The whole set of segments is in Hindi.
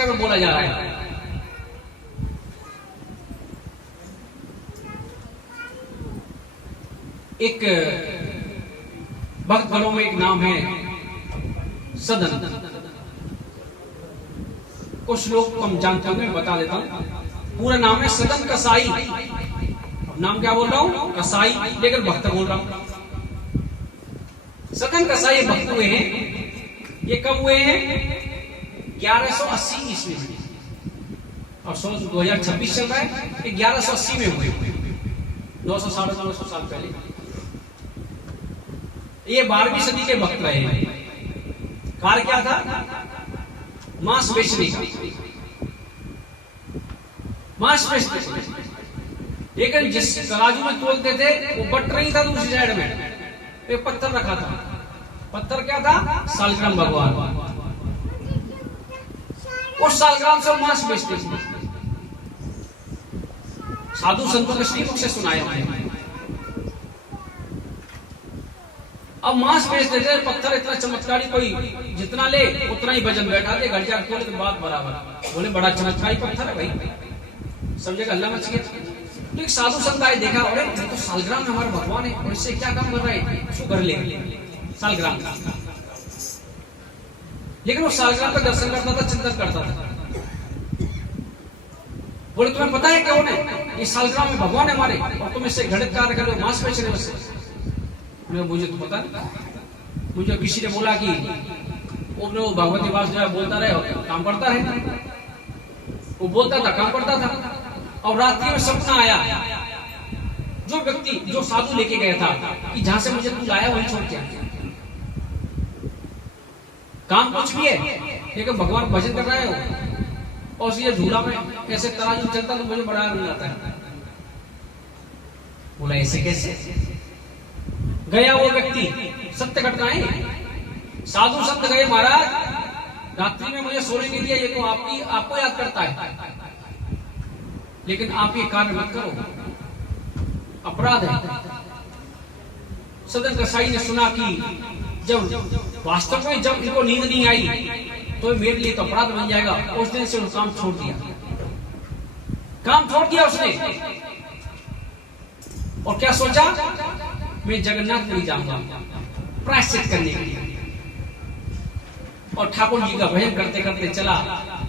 जगह पे बोला जा रहा है। एक भक्त गणों में एक नाम है सदन। कुछ लोग कम जानते होंगे, मैं बता देता हूं। पूरा नाम है सदन कसाई। नाम क्या बोल रहा हूं? कसाई, लेकिन भक्त बोल रहा हूं। सदन कसाई भक्त हुए हैं। ये कब हुए हैं? 1180 ईस्वी में। और 2026 चल रहा है, 1180 में हुए, 900 साल पहले। ये 12वीं सदी के भक्त रहे हैं। कार्य क्या था? मांस बेचने का। मांस बेचते थे, लेकिन जिस तराजू में तोलते थे वो बट नहीं था। दूसरी साइड में एक पत्थर रखा था। पत्थर क्या था? सालग्राम भगवान। उस सालग्राम से मांस बेचते थे। साधु संतों के श्रीमुख से सुनाया है। अब मांस बेचते थे। पत्थर इतना चमत्कारी, कोई जितना ले उतना ही वजन बैठा दे। घर जाकर तोले तो बात बराबर। बोले बड़ा चमत्कारी पत्थर है भाई, सब जगह हल्ला मच गया। तो एक साधु संत आए, देखा, अरे तो सालग्राम में हमारा भगवान है, और इससे क्या काम कर रहे हैं? उसको घर ले सालग्राम। लेकिन वो सालग्राम का दर्शन करता था, चिंतन करता था। बोले तुम्हें पता है कौन है? ये सालग्राम में भगवान है हमारे, और तुम इससे घड़ित कार्य कर रहे हो, मांस बेच रहे हो उससे। मुझे तो पता नहीं। मुझे किसी ने बोला कि वो भगवती वास जो है बोलता रहे, काम करता रहे। वो बोलता था, काम करता था। और रात्रि में सपना आया, जो व्यक्ति, जो साधु लेके गया था, कि जहां से मुझे तू लाया वहीं छोड़ के आया। काम कुछ भी है, लेकिन भगवान भजन कर रहा है। और ये झूला में कैसे तराजू चलता तो मुझे बड़ा आनंद आता है। बोला ऐसे कैसे? गया वो व्यक्ति, सत्य घटनाएं। साधु संत गए, महाराज रात्रि में मुझे सोने नहीं दिया, ये तो आपको याद करता है, लेकिन आप ये कार्य मत करो, अपराध है। सदन कसाई ने सुना कि जब वास्तव में जब इनको नींद नहीं आई तो मेरे लिए तो अपराध बन जाएगा। उस दिन से उस काम छोड़ दिया, काम छोड़ दिया उसने। और क्या सोचा? मैं जगन्नाथपुरी जाऊंगा प्रायश्चित करने के लिए। और ठाकुर जी का भजन करते करते चला।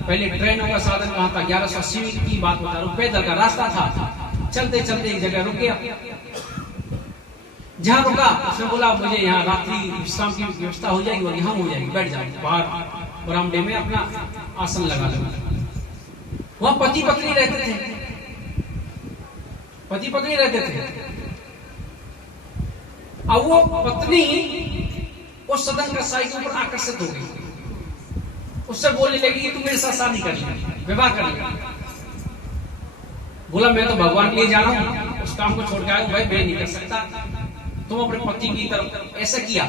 पहले ट्रेनों का साधन कहां था? 1180 की बात बता रहा हूं। पैदल का रास्ता था। चलते चलते एक जगह रुक गया। जहां रुका उसने बोला मुझे यहाँ रात्रि विश्राम की व्यवस्था हो जाएगी, और यहाँ हो जाएगी, बैठ जाओ बाहर बरामदे में, अपना आसन लगा लो। वहां पति पत्नी रहते थे। पति पत्नी रहते थे। अब वो पत्नी उस सदन कसाई के ऊपर आकर्षित हो गई। उससे बोलने लगी कि तू मेरे साथ शादी कर ले, विवाह कर ले। बोला मैं तो भगवान के लिए जा रहा हूं, उस काम को छोड़ के आया भाई, मैं नहीं कर सकता। तुम अपने पति की तरफ ऐसा किया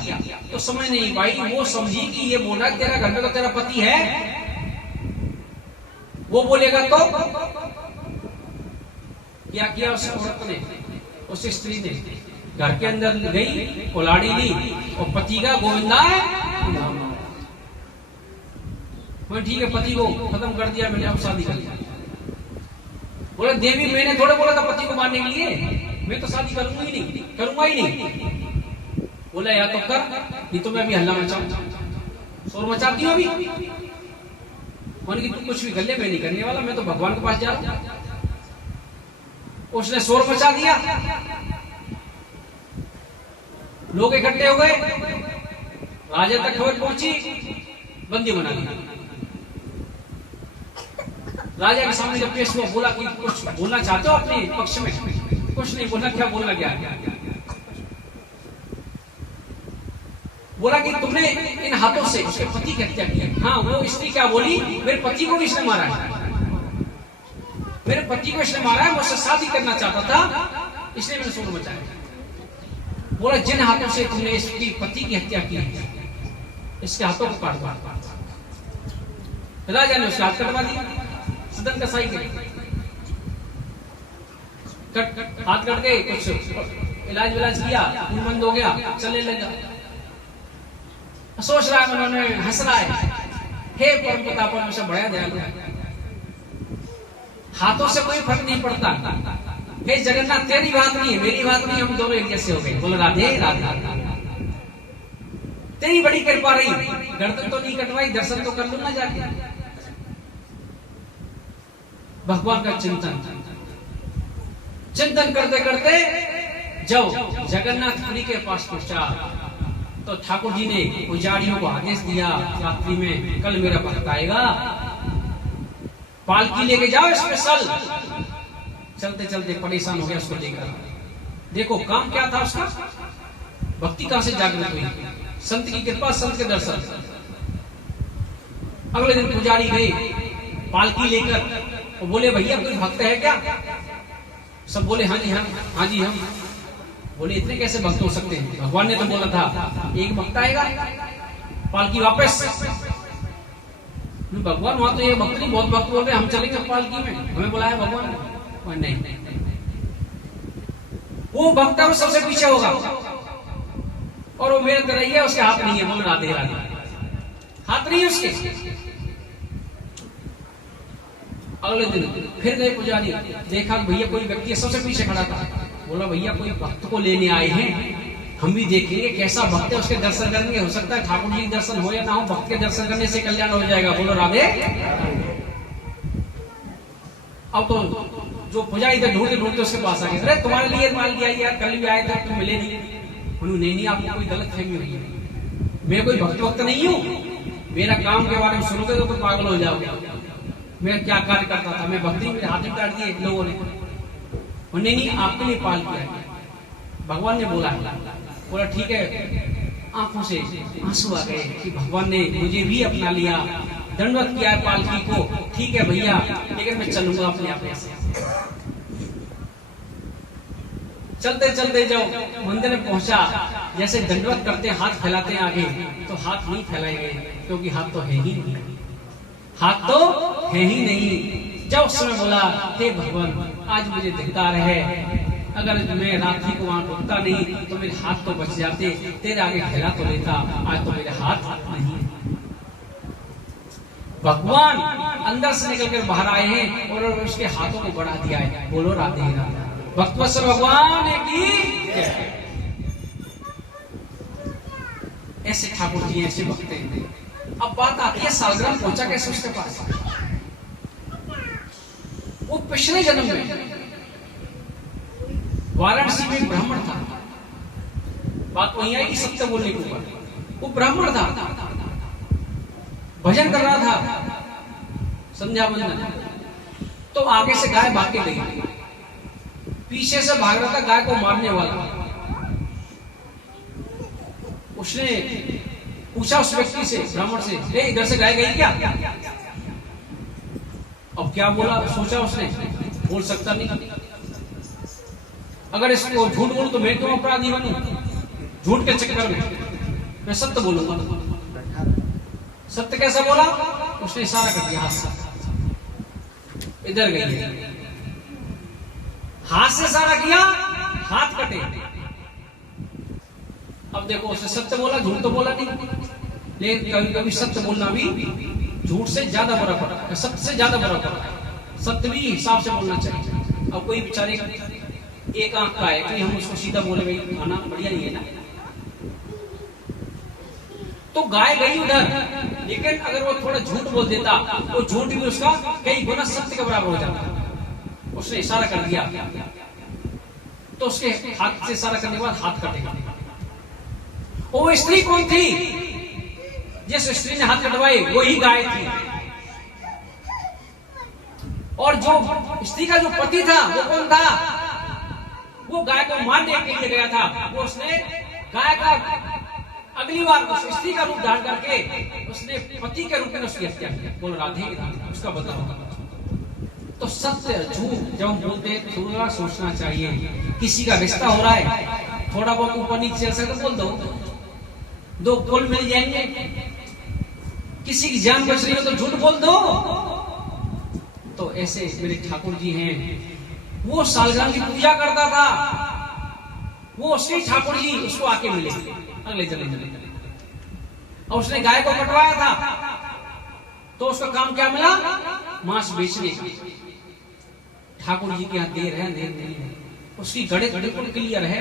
तो समझ नहीं पाई। वो समझी कि ये बोला तेरा घर में तो तेरा पति है, वो बोलेगा तो। क्या किया उस औरत ने, उस स्त्री ने? घर के अंदर गई, कुल्हाड़ी ली, और पति का गोविंदा है। ठीक है, पति को खत्म कर दिया मैंने, अब शादी कर लिया। बोला देवी मैंने थोड़ा बोला था पति को मारने के लिए, मैं तो शादी करूंगा ही नहीं, करूंगा ही नहीं। बोला या तो कर, नहीं तो मैं अभी हल्ला मचाऊं, शोर मचाती हूँ अभी। मैंने कि तू कुछ भी कर ले, मैं नहीं करने वाला, मैं तो भगवान के पास जा रहा हूं। उसने शोर मचा दिया, लोग इकट्ठे हो गए, राजा तक खबर पहुंची, बंदी बना दिया। राजा के सामने जब पेश हुआ, बोला कि कुछ बोलना चाहते हो अपने पक्ष में? कुछ नहीं बोलना। क्या बोलना? क्या बोला कि तुमने इन हाथों से उसके पति की हत्या की। हाँ, वो स्त्री क्या बोली? मेरे पति को भी इसने मारा है, मेरे पति को इसने मारा है, मुझसे शादी करना चाहता था, इसलिए मैंने शोर मचाया। बोला जिन हाथों से तुमने इसकी पति की हत्या की है, इसके हाथों को काट दो। राजा ने उसके हाथ कटवा दिया। सदन कसाई के हाथ कट गए, कुछ इलाज विलाज किया, खून बंद हो गया, चलने लगा। सोच रहा है, उन्होंने हंस रहा है, हे परमपिता परमेश्वर बड़ा दयालु है, हाथों से कोई फर्क नहीं पड़ता। हे जगन्नाथ तेरी बात नहीं है, मेरी बात नहीं, हम दोनों एक जैसे हो गए। बोल राधे राधे, तेरी बड़ी कृपा रही, गर्दन तो नहीं कटवाई, दर्शन तो कर लूंगा जाके। भगवान का चिंतन करते करते जब जगन्नाथपुरी के पास पहुंचा तो ठाकुर जी ने पुजारियों को आदेश दिया, रात्रि में कल मेरा भक्त आएगा, पालकी लेके जाओ स्पेशल। चलते चलते परेशान हो गया उसको लेकर। देखो काम क्या था उसका, भक्ति कहां से जागृत हुई, संत की कृपा, संत के दर्शन। अगले दिन पुजारी गए पालकी लेकर, और बोले भैया कोई भक्त है क्या? सब बोले हाँ जी हम, हाँ जी हम। बोले इतने कैसे भक्त हो सकते हैं, भगवान ने तो बोला था एक भक्त आएगा, पालकी वापस। भगवान वहां तो ये भक्त नहीं, बहुत भक्त बोल रहे, हम चलेंगे पालकी में, हमें बुलाया भगवान ने। नहीं, वो भक्त है वो सबसे पीछे होगा, और वो मेरे तरह ही है, उसके हाथ नहीं है। बोल राधे राधे, हाथ नहीं है उसके। अगले दिन फिर गए पुजारी, देखा भैया कोई व्यक्ति सबसे पीछे खड़ा था। बोला भैया कोई भक्त को लेने आए हैं, हम भी देखेंगे कैसा भक्त है, उसके दर्शन करेंगे, हो सकता है ठाकुर जी के दर्शन हो या ना हो, भक्त के दर्शन करने से कल्याण हो जाएगा। बोलो राधे। अब तो जो पुजारी थे ढूंढते ढूंढते उसके पास आ गए, अरे तुम्हारे लिए माल दिया यार, कल भी आए थे तुम मिले नहीं। नहीं, आपको कोई गलत फहमी हुई है, मैं कोई भक्त नहीं हूँ, मेरा काम के बारे में सुनोगे तो पागल हो जाओगे। मैं क्या कार्य करता था, मैं भक्ति मेरे हाथ में काट दिए लोगों ने। नहीं आपके लिए पाल किया, भगवान ने बोला ठीक है। आंखों से आंसू आ गए कि भगवान ने मुझे भी अपना लिया, दंडवत किया है पालकी को, ठीक है भैया, लेकिन मैं चलूंगा अपने आप से। चलते चलते जब मंदिर में पहुंचा, जैसे दंडवत करते हाथ फैलाते आगे, तो हाथ नहीं फैलाए गए, क्योंकि हाथ तो है ही नहीं, हाथ तो है ही नहीं। जब उस समय बोला हे भगवान आज मुझे धिक्कार है, अगर मैं रात्रि को वहां रुकता नहीं तो मेरे हाथ तो बच जाते, तेरे आगे फैला तो लेता, आज तो मेरे हाथ नहीं। भगवान अंदर से निकलकर बाहर आए हैं और उसके हाथों को बढ़ा दिया है। बोलो राधे राधे, भक्तवत्सल भगवान की जय। ऐसे ठाकुर जी ऐसे भक्त हैं। अब बात आती है सालग्राम पहुंचा कैसे उसके पास। वो पिछले जन्म में वाराणसी में ब्राह्मण था, बात वही आई सत्य बोलने के ऊपर। वो ब्राह्मण था, भजन कर रहा था, संध्या वंदन, तो आगे से गाय भाग के गई, पीछे से भाग रहा था गाय को मारने वाला। उसने पूछा उस व्यक्ति से, ब्राह्मण से, ले इधर से गाय गई क्या? अब क्या बोला, सोचा उसने, बोल सकता नहीं, अगर इसको झूठ बोलूं तो मैं क्यों अपराधी बनूं, झूठ के चक्कर में मैं सत्य बोलूंगा। सत्य कैसा बोला? उसने इशारा कर दिया हाथ से, इधर गई, हाथ से इशारा किया, हाथ कटे। अब देखो उसने सत्य बोला, झूठ तो बोला नहीं, लेकिन कभी कभी सत्य बोलना भी झूठ से ज्यादा बुरा पड़ता है, सत्य से ज्यादा बुरा पड़ता है। सत्य भी हिसाब से बोलना चाहिए। अब कोई बेचारे एक आंख का है कि हम उसको सीधा बोले भाई खाना बढ़िया नहीं है ना, तो गाय गई उधर, लेकिन अगर वो थोड़ा झूठ बोल देता वो झूठ भी उसका कई गुना सत्य के बराबर हो जाता। उसने इशारा कर दिया तो उसके हाथ से इशारा करने के बाद हाथ कटेगा। वो स्त्री कौन थी? जिस स्त्री ने हाथ कटवाए वो ही गाय थी। और जो स्त्री का जो पति था वो कौन था? वो गाय को मारने के लिए गया था। वो उसने गाय का अगली बार उस स्त्री का रूप धारण करके उसने पति के रूप में उसकी हत्या की। बोल राधे उसका बताओ। तो सत्य झूठ जब हम बोलते हैं थोड़ा सोचना चाहिए। किसी का रिश्ता हो रहा है, थोड़ा बहुत ऊपर नीचे चल सकता बोल दो, दो फूल मिल जाएंगे। किसी की जान बच रही हो तो झूठ बोल दो। तो ऐसे मेरे ठाकुर जी हैं, वो सालग्राम की पूजा करता था, वो उसके ठाकुर जी उसको आके मिले अगले जन्म में, और उसने गाय को कटवाया था। तो उसका काम क्या मिला? मांस बेचने का। ठाकुर जी के यहाँ देर है नहीं है, उसकी गणित बिल्कुल क्लियर है।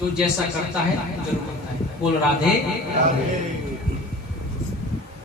तो जैसा करता है जरूर करता है। बोल राधे।